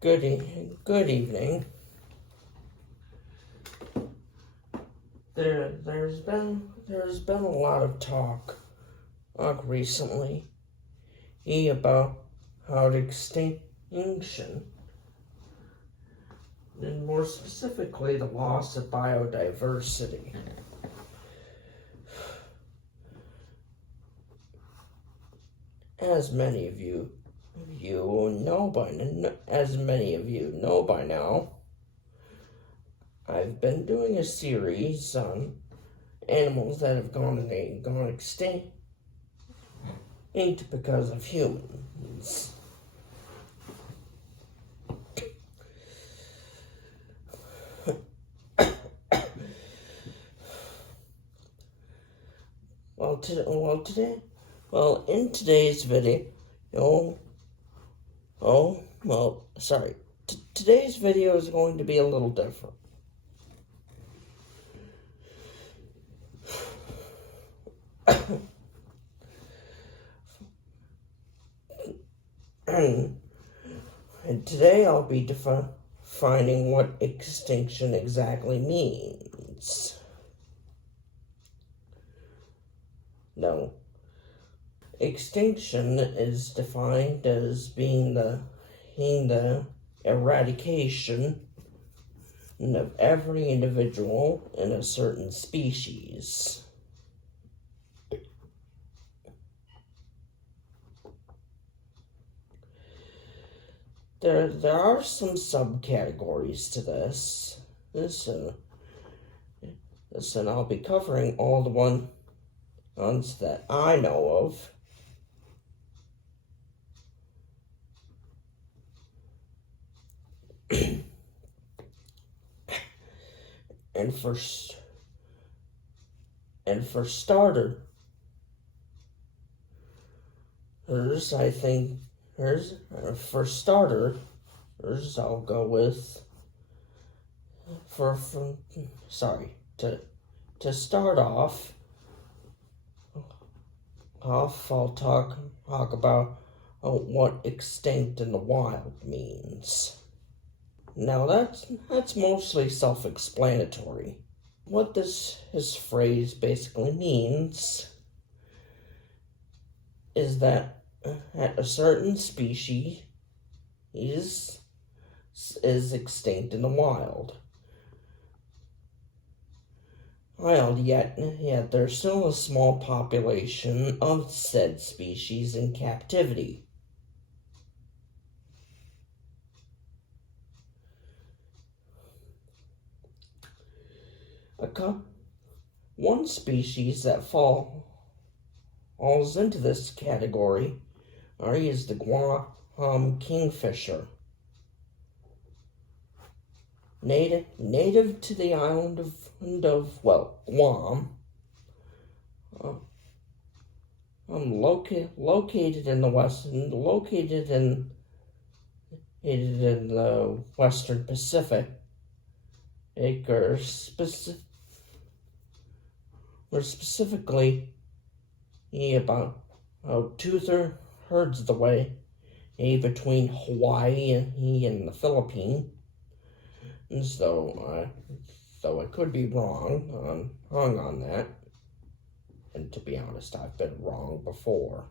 Good evening. There's been a lot of talk recently about how extinction, and more specifically the loss of biodiversity. As many of you know by now, I've been doing a series on animals that have gone extinct because of humans. In today's video, today's video is going to be a little different. And today I'll be defining what extinction exactly means. Now, extinction is defined as being the eradication of every individual in a certain species. There are some subcategories to this. And I'll be covering all the ones that I know of. And for starters, I'll go with to start off. I'll talk about what extinct in the wild means. Now that's mostly self-explanatory. What this phrase basically means is that a certain species is extinct in the wild. Yet there's still a small population of said species in captivity. One species that falls into this category is the Guam kingfisher. Native to the island of Guam, located in the Western Pacific, specifically about 2/3 of the way between Hawaii and the Philippines. And so I could be wrong on that. And to be honest, I've been wrong before.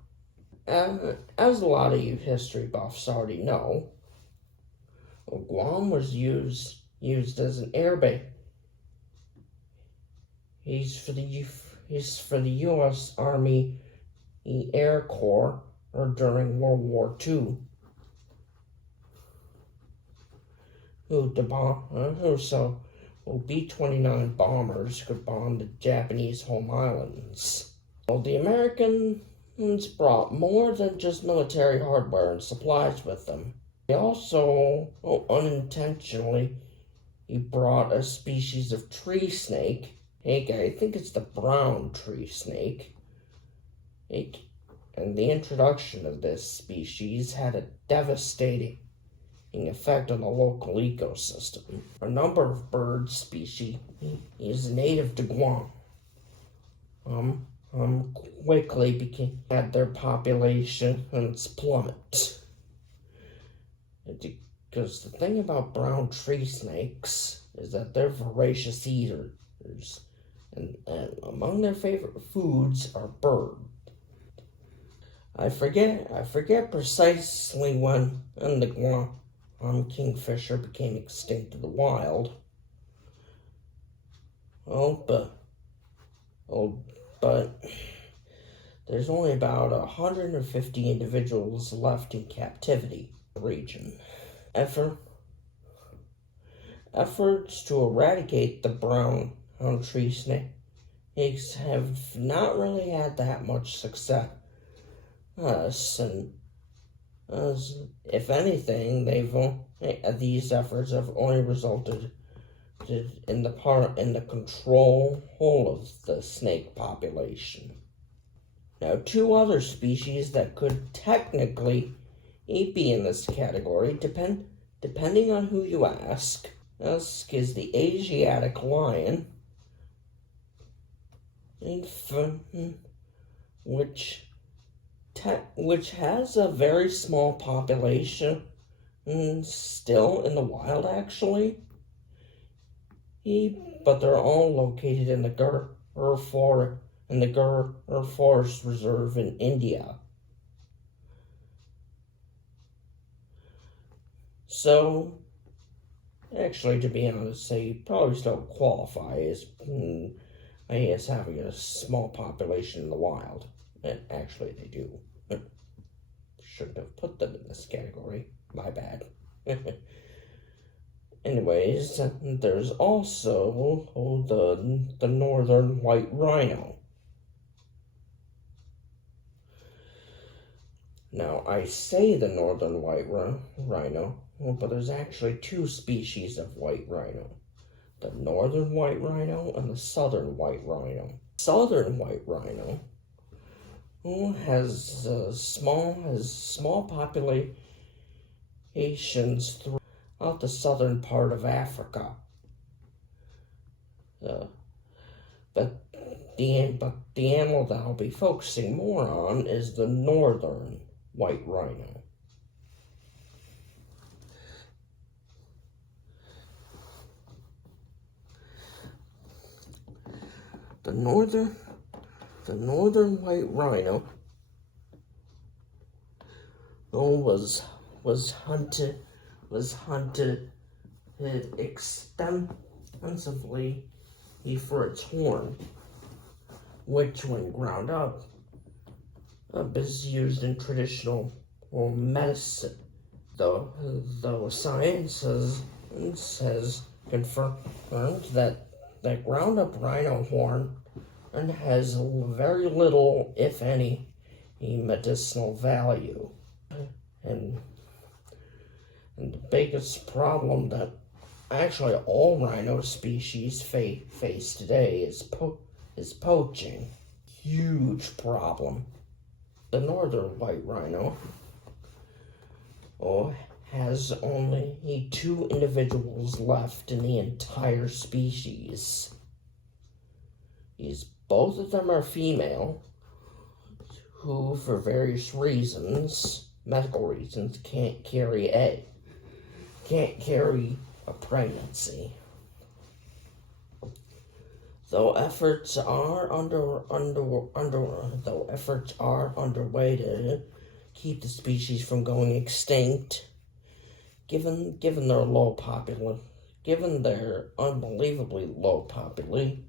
As a lot of you history buffs already know, Guam was used as an air base. He's for the U.S. Army Air Corps during World War II. B-29 bombers could bomb the Japanese home islands. Well, the Americans brought more than just military hardware and supplies with them. They also unintentionally brought a species of tree snake. I think it's the brown tree snake. And the introduction of this species had a devastating effect on the local ecosystem. A number of bird species is native to Guam. Quickly had their population plummet. Because the thing about brown tree snakes is that they're voracious eaters, and among their favorite foods are birds. I forget precisely when the Guam kingfisher became extinct in the wild. Oh, but there's only about 150 individuals left in captivity in the region. Efforts to eradicate the brown tree snakes have not really had that much success. And if anything, these efforts have only resulted in the control of the snake population. Now, two other species that could technically be in this category, depending on who you ask, is the Asiatic lion, which has a very small population still in the wild, actually. But they're all located in the Gir Forest Reserve in India. So, actually, to be honest, they probably still qualify as having a small population in the wild. And actually, they do. Shouldn't have put them in this category. My bad. Anyways, there's also the northern white rhino. Now, I say the northern white rhino, but there's actually two species of white rhino. The northern white rhino and the southern white rhino. Southern white rhino has small populations throughout the southern part of Africa. But the animal that I'll be focusing more on is the northern white rhino. The northern white rhino was hunted extensively for its horn, which, when ground up, is used in traditional medicine. Though science has confirmed that ground up rhino horn has very little, if any, medicinal value. And the biggest problem that actually all rhino species face today is poaching. Huge problem. The northern white rhino has only 2 individuals left in the entire species. Both of them are female, who, for various reasons, medical reasons, can't carry a pregnancy. Though efforts are underway to keep the species from going extinct, given their unbelievably low population,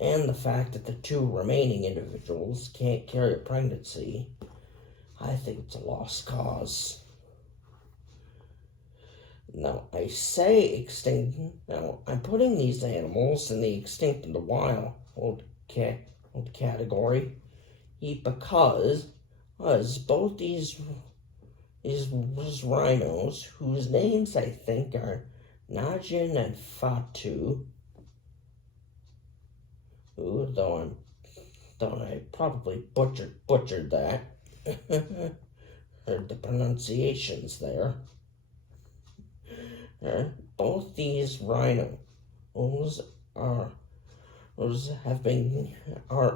and the fact that the 2 remaining individuals can't carry a pregnancy, I think it's a lost cause. Now, I say extinct. Now, I'm putting these animals in the extinct in the wild category because both these rhinos, whose names I think are Najin and Fatu, though I probably butchered that, heard the pronunciations there. Both these rhinos are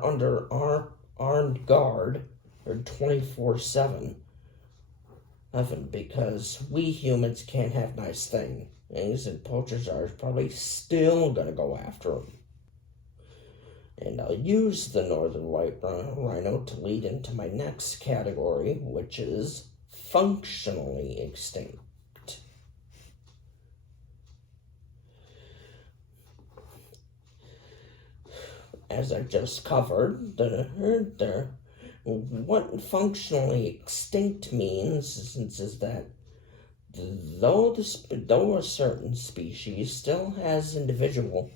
under armed guard 24/7. heaven because we humans can't have nice things, and poachers are probably still gonna go after them. And I'll use the northern white rhino to lead into my next category, which is functionally extinct. As I just covered, what functionally extinct means is that though a certain species still has individuals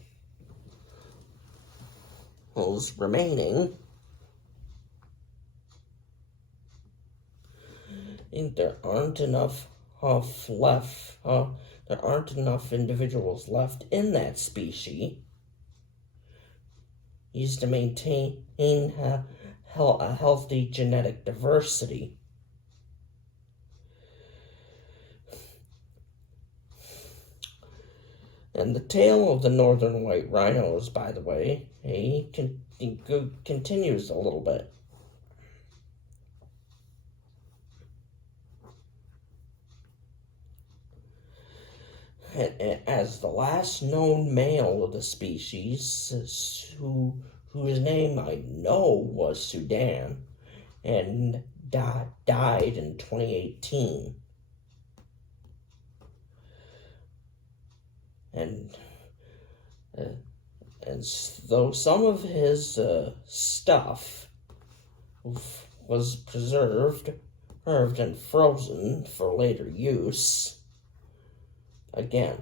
remaining, and there aren't enough individuals left in that species to maintain a healthy genetic diversity. And the tail of the northern white rhinos, by the way, continues a little bit. As the last known male of the species, whose name I know was Sudan, and died in 2018. And though some of his stuff was preserved and frozen for later use, again,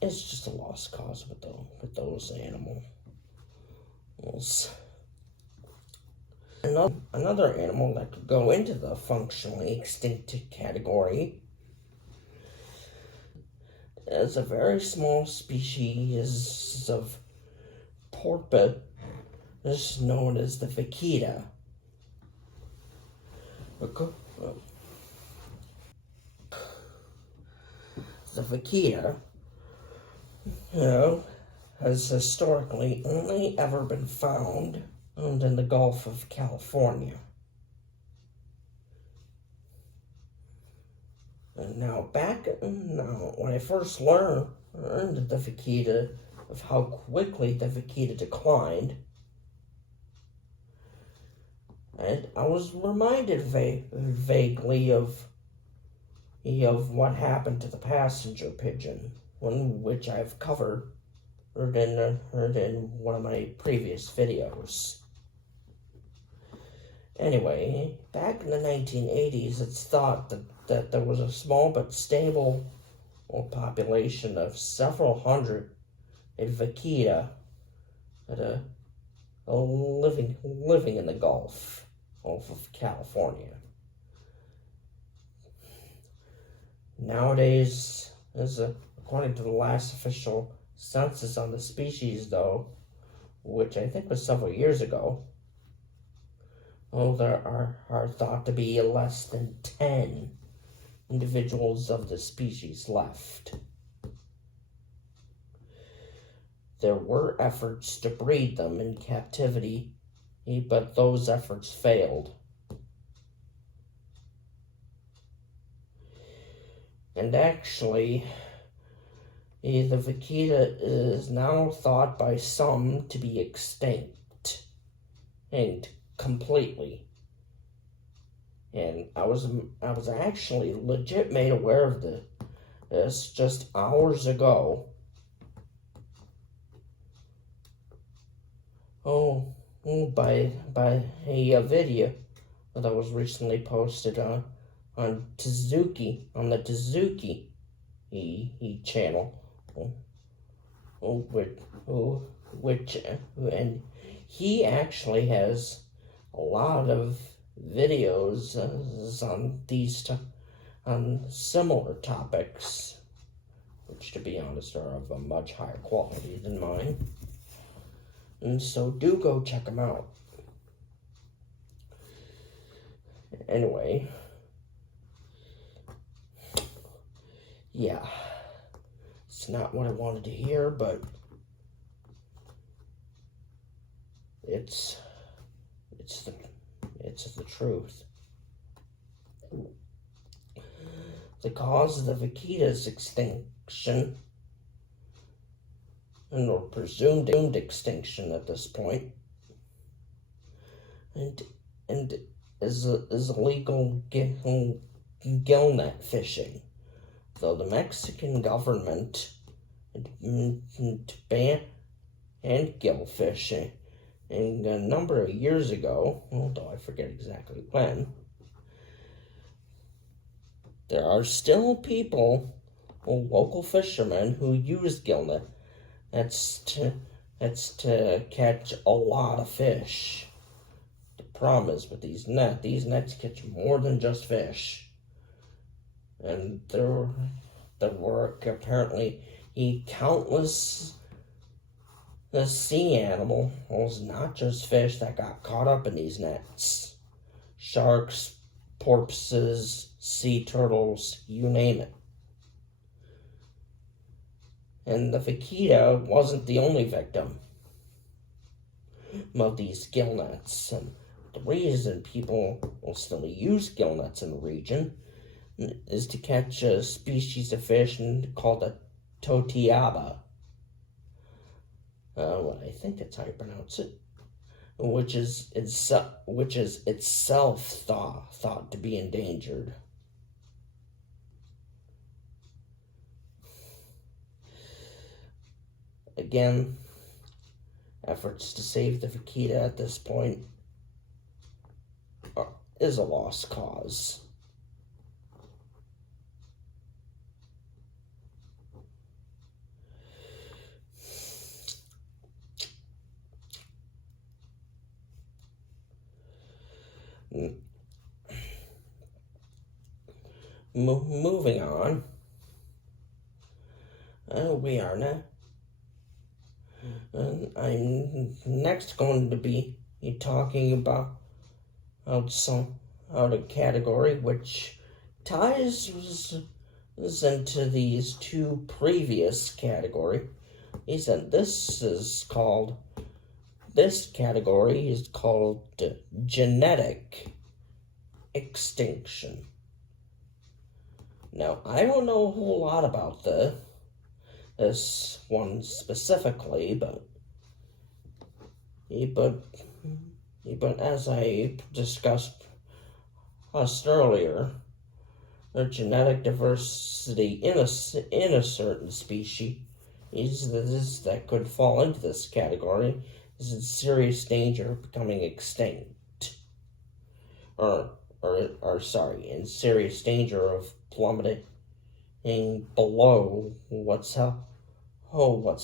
it's just a lost cause with those animals. Another animal that could go into the functionally extinct category is a very small species of porpoise known as the vaquita. The vaquita, has historically only ever been found in the Gulf of California. And now, when I first learned the vaquita, of how quickly the vaquita declined, and I was reminded vaguely of what happened to the passenger pigeon, which I've covered in one of my previous videos. Anyway, back in the 1980s, it's thought that there was a small but stable population of several hundred vaquita that living in the Gulf of California. Nowadays, according to the last official census on the species, though, which I think was several years ago, there are thought to be less than 10 individuals of the species left. There were efforts to breed them in captivity, but those efforts failed. And actually, the vaquita is now thought by some to be extinct, and completely. And I was actually legit made aware of this just hours ago. By a video that was recently posted on the Tizuki channel, and he actually has a lot of videos on similar topics, which, to be honest, are of a much higher quality than mine. And so do go check them out. Anyway, yeah, it's not what I wanted to hear, but it's the truth. The cause of the vaquita's extinction, or presumed extinction at this point, and is illegal gillnet fishing. Though the Mexican government banned gill fishing a number of years ago, although I forget exactly when, there are still people, local fishermen, who use gillnet. That's to catch a lot of fish. The problem is with these nets catch more than just fish. And there were apparently countless sea animals, not just fish, that got caught up in these nets. Sharks, porpoises, sea turtles, you name it. And the vaquita wasn't the only victim of these gill nets. And the reason people will still use gill nets in the region is to catch a species of fish called a totiaba. I think that's how you pronounce it. Which is itself thought to be endangered. Again, efforts to save the vaquita at this point is a lost cause. Moving on, we are now. I'm next going to be talking about a category which ties into these two previous categories. And this category is called genetic extinction. Now, I don't know a whole lot about this one specifically, but as I discussed earlier, the genetic diversity in a certain species that could fall into this category is in serious danger of becoming extinct, in serious danger of plummeting below what's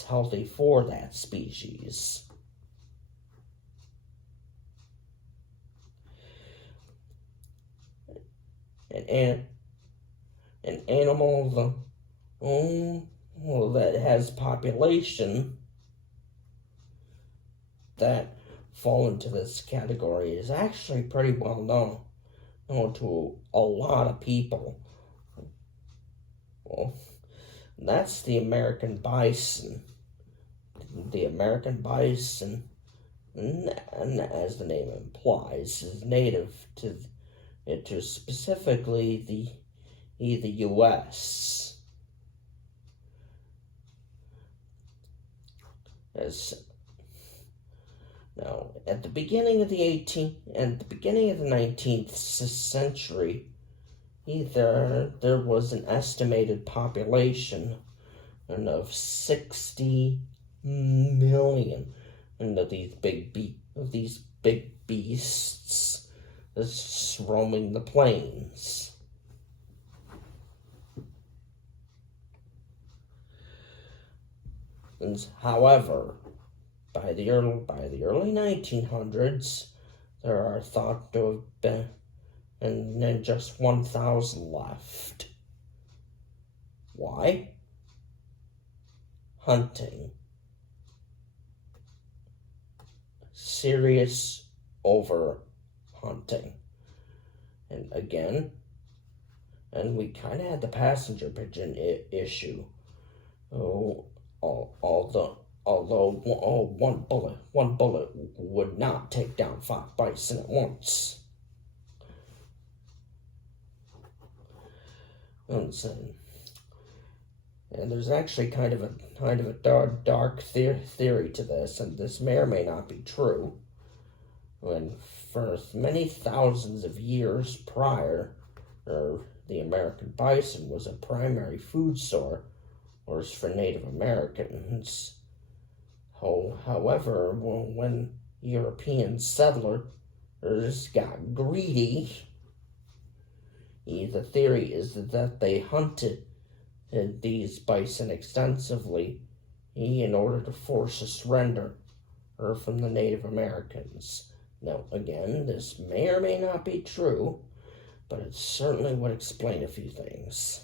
healthy for that species. An animal that has population that fall into this category is actually pretty well known to a lot of people. Well, that's the American bison. The American bison, as the name implies, is native to specifically the U.S. Now, at the beginning of the 19th century, there was an estimated population of 60 million of these big beasts that's roaming the plains. And however, by the early 1900s, there are thought to have been and then just 1,000 left. Why? Hunting. Serious over-hunting. And again, we kind of had the passenger pigeon issue. Although one bullet would not take down 5 bison at once. And there's actually kind of a dark theory to this, and this may or may not be true. When for many thousands of years prior, the American bison was a primary food source for Native Americans. However, when European settlers got greedy, the theory is that they hunted these bison extensively in order to force a surrender from the Native Americans. Now, again, this may or may not be true, but it certainly would explain a few things.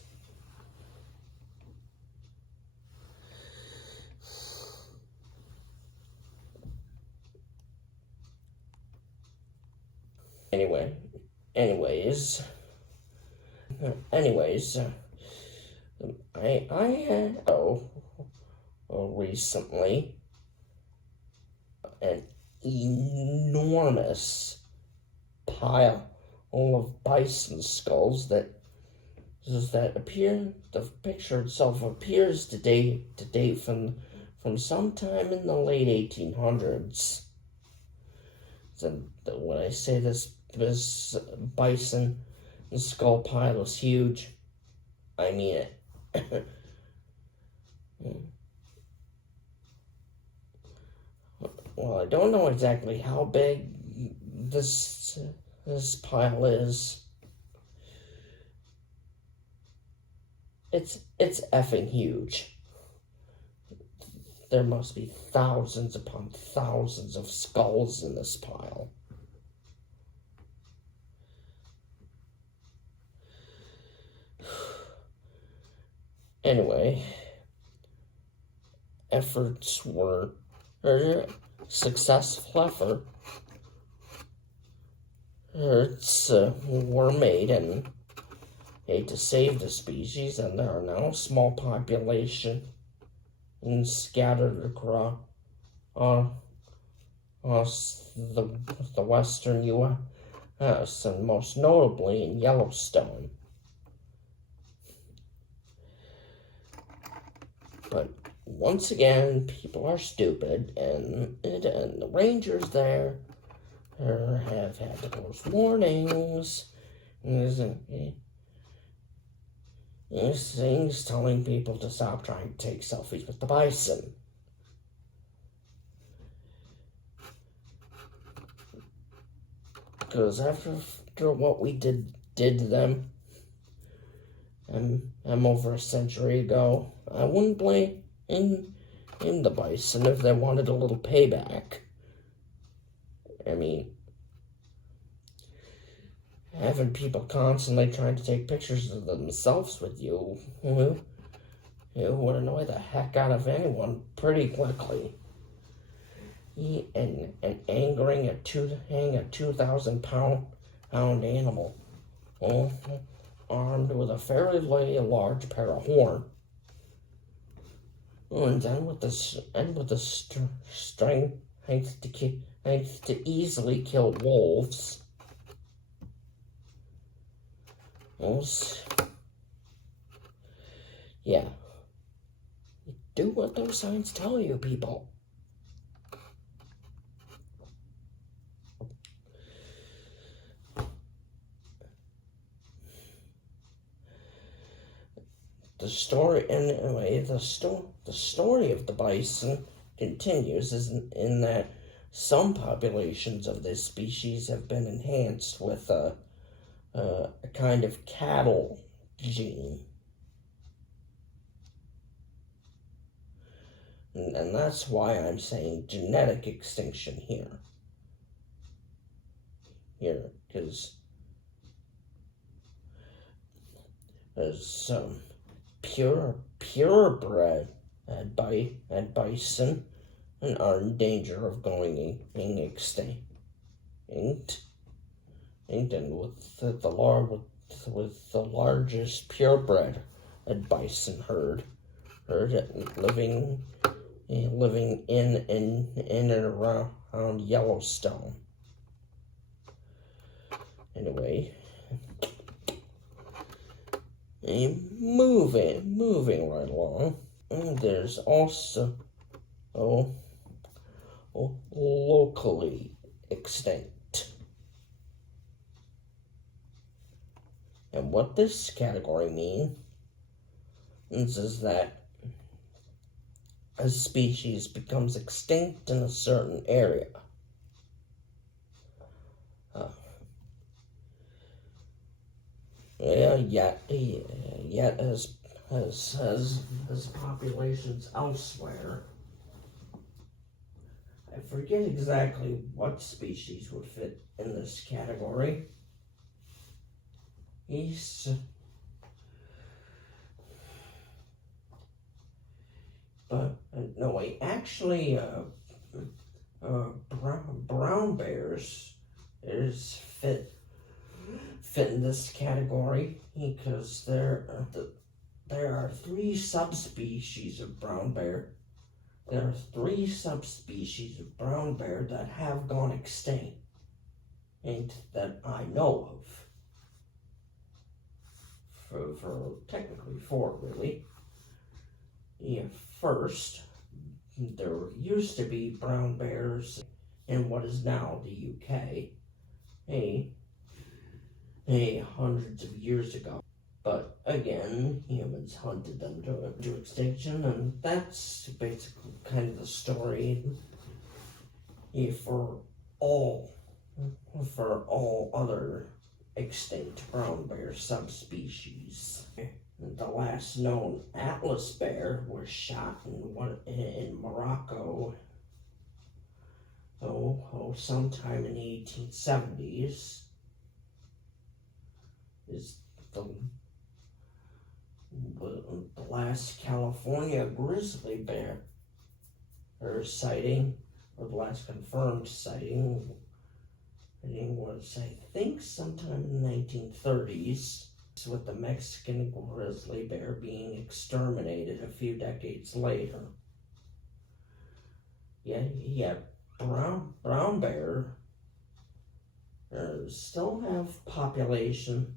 Anyways, I had recently an enormous pile of bison skulls that appear. The picture itself appears to date from sometime in the late 1800s. So when I say this bison skull pile is huge, I mean it. Well, I don't know exactly how big this pile is. It's effing huge. There must be thousands upon thousands of skulls in this pile. Anyway, successful efforts were made to save the species, and there are now a small population scattered across the western U.S., and most notably in Yellowstone. But once again, people are stupid, and the rangers there have had to post warnings. Things telling people to stop trying to take selfies with the bison. Because after what we did to them, over a century ago, I wouldn't blame in the bison if they wanted a little payback. I mean, having people constantly trying to take pictures of themselves with you, it would annoy the heck out of anyone pretty quickly. And angering a 2,000-pound animal, armed with a fairly large pair of horns, and then with the strength to easily kill wolves. Yeah. Do what those signs tell you, people. The story of the bison continues in that some populations of this species have been enhanced with a kind of cattle gene. And that's why I'm saying genetic extinction here. Because there's some purebred bison and are in danger of going extinct. And with the largest purebred bison herd living in and around Yellowstone. Anyway, moving right along. And there's also locally extinct. And what this category means is that a species becomes extinct in a certain area. Yet as populations elsewhere. I forget exactly what species would fit in this category. No wait, actually, brown bears fit in this category because there are 3 subspecies of brown bear. There are 3 subspecies of brown bear that have gone extinct, and that I know of. For technically 4, really. Yeah, first, there used to be brown bears in what is now the UK, hundreds of years ago. But again, humans hunted them to extinction, and that's basically kind of the story for all other extinct brown bear subspecies. The last known Atlas bear was shot in Morocco sometime in the 1870s. Is the last California grizzly bear sighting, or the last confirmed sighting, was, I think, sometime in the 1930s, with the Mexican grizzly bear being exterminated a few decades later. Yeah, brown bear still have populations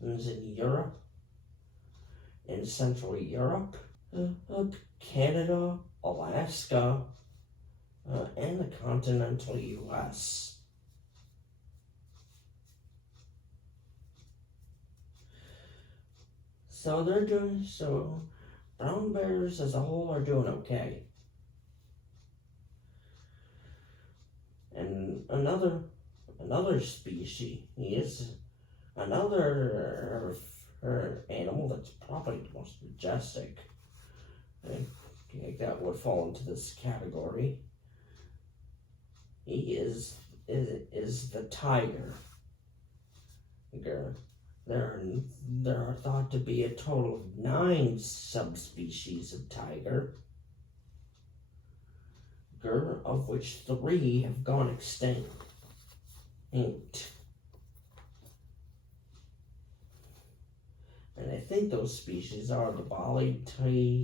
in Europe, in Central Europe, Canada, Alaska, and the continental U.S. So brown bears as a whole are doing okay. And another species, another animal that's probably the most majestic, that would fall into this category, is the tiger. There are thought to be a total of 9 subspecies of tiger, of which 3 have gone extinct. And I think those species are the Bali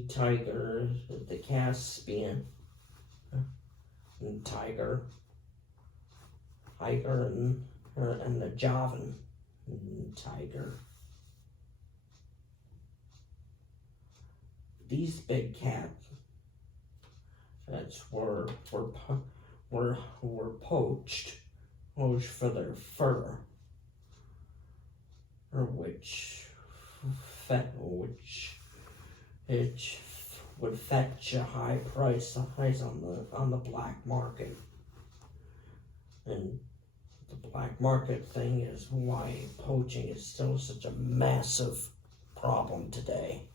tiger, the Caspian tiger, and the Javan tiger. These big cats were poached for their fur, which would fetch a high price on the black market. And the black market thing is why poaching is still such a massive problem today.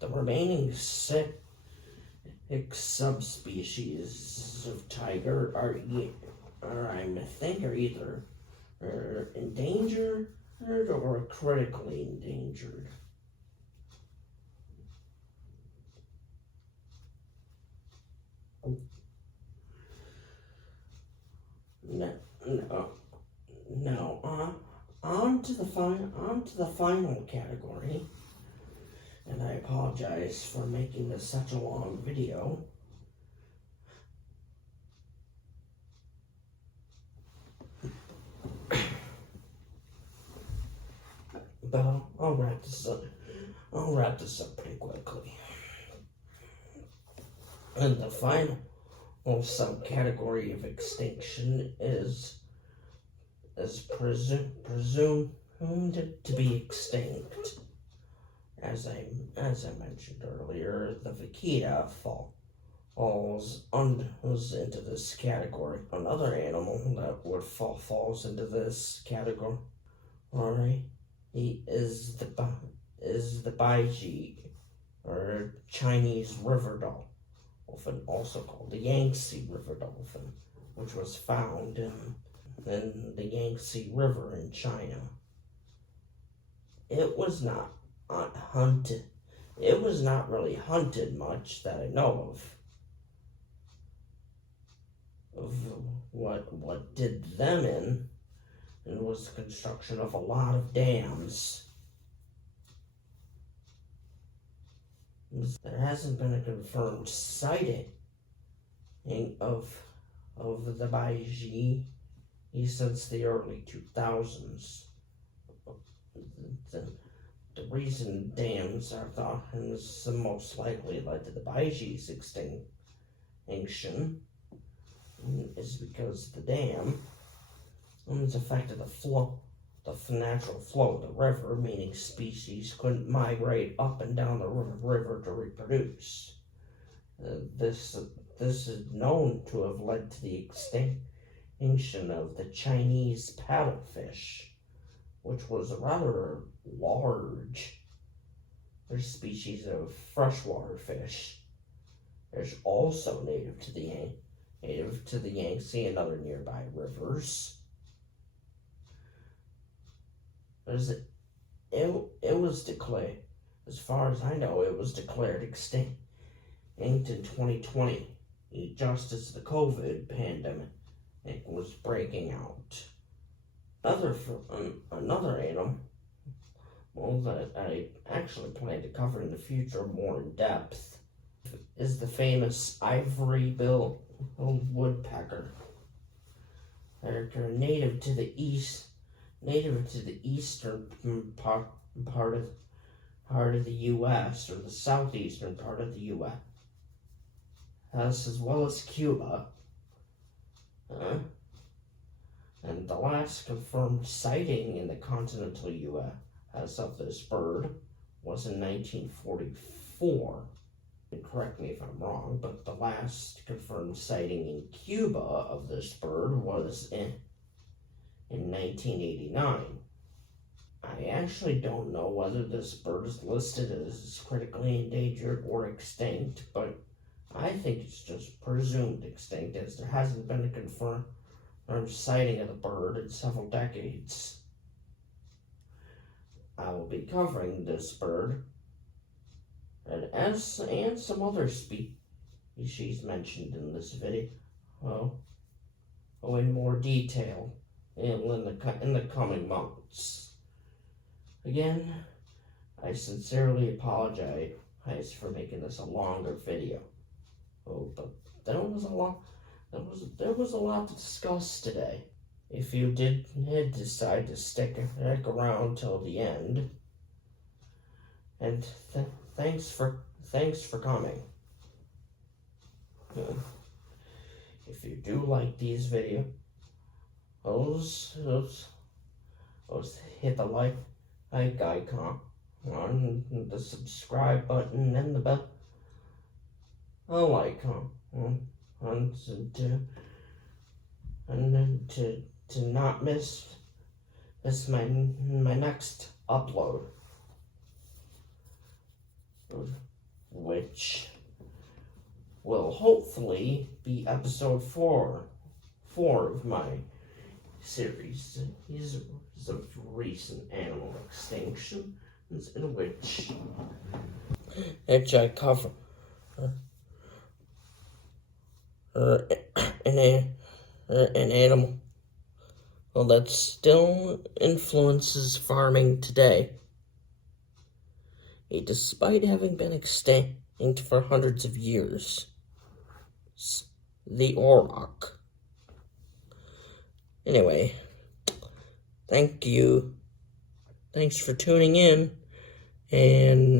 The remaining 6 subspecies of tiger are either endangered or critically endangered. Now, on to the final category, and I apologize for making this such a long video. I'll wrap this up. I'll wrap this up pretty quickly. And the final subcategory of extinction is presumed to be extinct. As I mentioned earlier, the vaquita falls into this category. Another animal that would falls into this category, is the baiji, or Chinese river dolphin, also called the Yangtze River dolphin, which was found in the Yangtze River in China. It was not hunted. It was not really hunted much that I know of. What did them in, and was the construction of a lot of dams. There hasn't been a confirmed sighting of the baiji since the early 2000s. The reason dams are thought is most likely led to the baiji's extinction is because the dam has affected the natural flow of the river, meaning species couldn't migrate up and down the river to reproduce. This is known to have led to the extinction of the Chinese paddlefish, which was a rather large species of freshwater fish. There's also native to the Yangtze and other nearby rivers. It was declared, as far as I know, it was declared extinct in 2020, just as the COVID pandemic was breaking out. Another animal that I actually plan to cover in the future more in depth is the famous ivory-billed woodpecker. They're native to the eastern part of the U.S., or the southeastern part of the U.S., as well as Cuba. And the last confirmed sighting in the continental U.S. of this bird was in 1944. And correct me if I'm wrong, but the last confirmed sighting in Cuba of this bird was in 1989. I actually don't know whether this bird is listed as critically endangered or extinct, but I think it's just presumed extinct, as there hasn't been a confirmed sighting of the bird in several decades. I will be covering this bird and some other species mentioned in this video in more detail in the coming months. Again, I sincerely apologize for making this a longer video. But there was a lot to discuss today. If you did decide to stick around till the end, and thanks for coming. If you do like these videos, hit the like icon on the subscribe button and the bell icon to not miss my next upload, which will hopefully be episode 4 of my series of recent animal extinction, in which I cover an animal that still influences farming today, despite having been extinct for hundreds of years. The auroch. Anyway, thank you thanks for tuning in, and